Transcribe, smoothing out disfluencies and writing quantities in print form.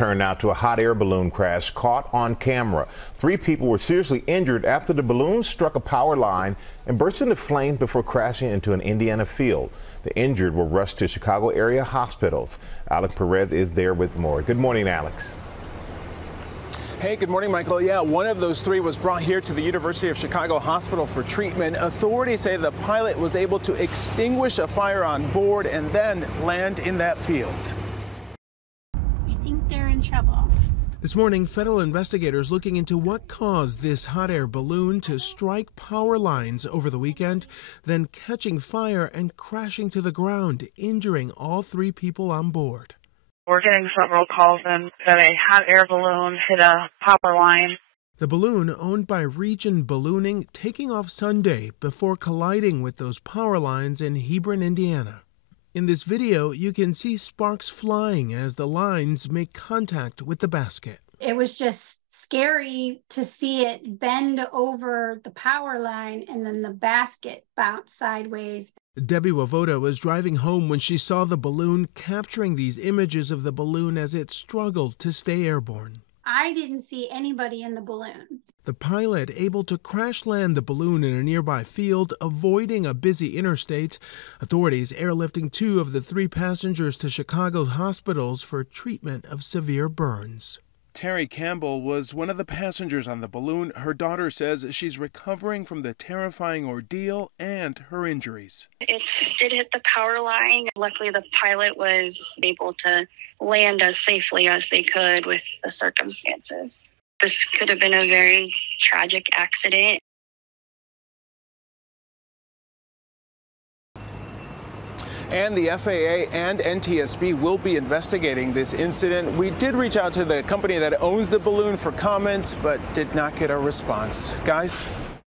turn now to a hot air balloon crash caught on camera. 3 people were seriously injured after the balloon struck a power line and burst into flames before crashing into an Indiana field. The injured were rushed to Chicago area hospitals. Alex Perez is there with more. Good morning, Alex. Hey, good morning, Michael. Yeah, one of those 3 was brought here to the University of Chicago Hospital for treatment. Authorities say the pilot was able to extinguish a fire on board and then land in that field. I think they're in trouble. This morning, federal investigators looking into what caused this hot air balloon to strike power lines over the weekend, then catching fire and crashing to the ground, injuring all 3 people on board. We're getting several calls in that a hot air balloon hit a power line. The balloon, owned by Region Ballooning, taking off Sunday before colliding with those power lines in Hebron, Indiana. In this video, you can see sparks flying as the lines make contact with the basket. It was just scary to see it bend over the power line and then the basket bounce sideways. Debbie Wovoda was driving home when she saw the balloon, capturing these images of the balloon as it struggled to stay airborne. I didn't see anybody in the balloon. The pilot able to crash land the balloon in a nearby field, avoiding a busy interstate. Authorities airlifting 2 of the 3 passengers to Chicago hospitals for treatment of severe burns. Terry Campbell was one of the passengers on the balloon. Her daughter says she's recovering from the terrifying ordeal and her injuries. It did hit the power line. Luckily, the pilot was able to land as safely as they could with the circumstances. This could have been a very tragic accident. And the FAA and NTSB will be investigating this incident. We did reach out to the company that owns the balloon for comments, but did not get a response. Guys?